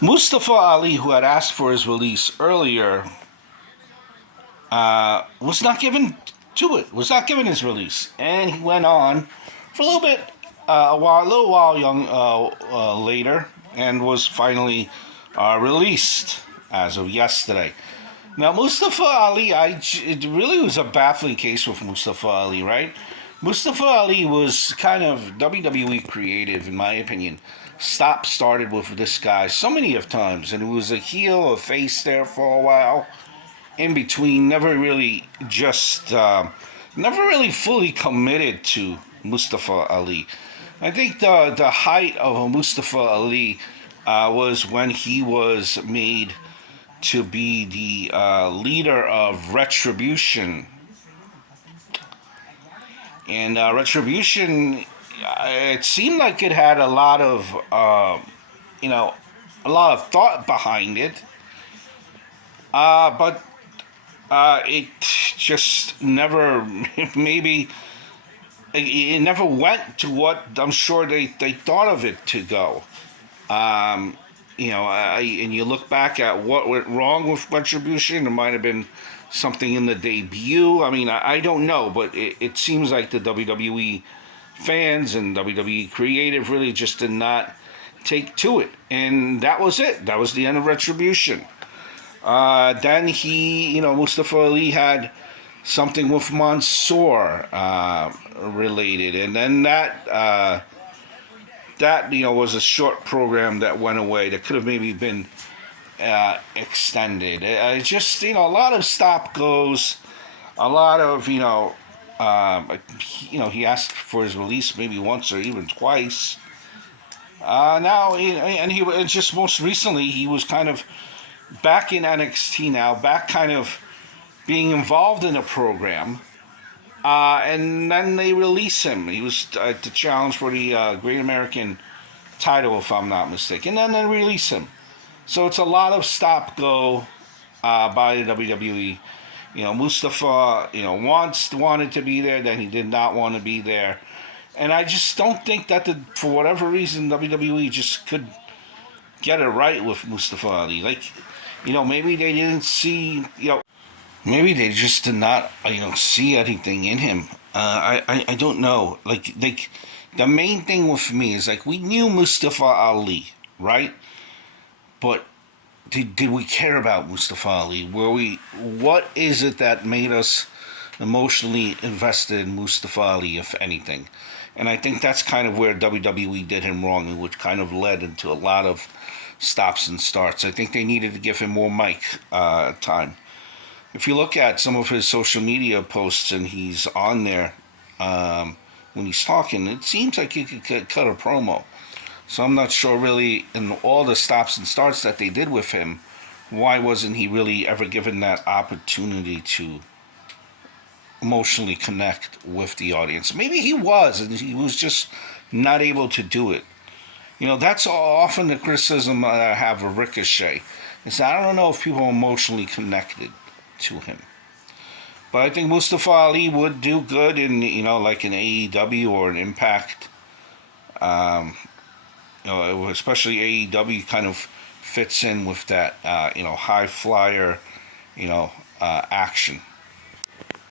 Mustafa Ali, who had asked for his release earlier, was not given to it. Was not given his release, and he went on for a little bit, a little while later, and was finally released as of yesterday. Now, Mustafa Ali, it really was a baffling case with Mustafa Ali, right? Mustafa Ali was kind of WWE creative, in my opinion. Started with this guy so many of times, and it was a heel, a face there for a while. In between, never really fully committed to Mustafa Ali. I think the height of Mustafa Ali was when he was made to be the leader of Retribution. And Retribution, it seemed like it had a lot of, you know, a lot of thought behind it. But it just never, maybe, it never went to what I'm sure they thought of it to go. Um, and you look back at what went wrong with Retribution, there might have been something in the debut. I mean, I don't know, but it seems like the WWE fans and WWE creative really just did not take to it. And that was it. That was the end of Retribution. Then Mustafa Ali had something with Mansoor related. And then that was a short program that went away that could have maybe been extended. Just a lot of stop goes, a lot of he asked for his release maybe once or even twice. Now and he was just most recently he was kind of back in NXT now, back kind of being involved in a program. And then they release him. He was to challenge for the Great American title, if I'm not mistaken. And then they release him. So it's a lot of stop go by the WWE. Mustafa, wanted to be there, then he did not want to be there. And I just don't think that for whatever reason WWE just could get it right with Mustafa Ali. Like, maybe they didn't see, maybe they just did not, see anything in him. I don't know. Like the main thing with me is like we knew Mustafa Ali, right? But did we care about Mustafa Ali? What is it that made us emotionally invested in Mustafa Ali, if anything? And I think that's kind of where WWE did him wrong, which kind of led into a lot of stops and starts. I think they needed to give him more mic time. If you look at some of his social media posts and he's on there when he's talking, it seems like he could cut a promo. So I'm not sure really in all the stops and starts that they did with him, why wasn't he really ever given that opportunity to emotionally connect with the audience? Maybe he was, and he was just not able to do it. That's often the criticism I have of Ricochet. Is I don't know if people are emotionally connected to him. But I think Mustafa Ali would do good in, like an AEW or an Impact. Um, Especially AEW kind of fits in with that, high flyer, action.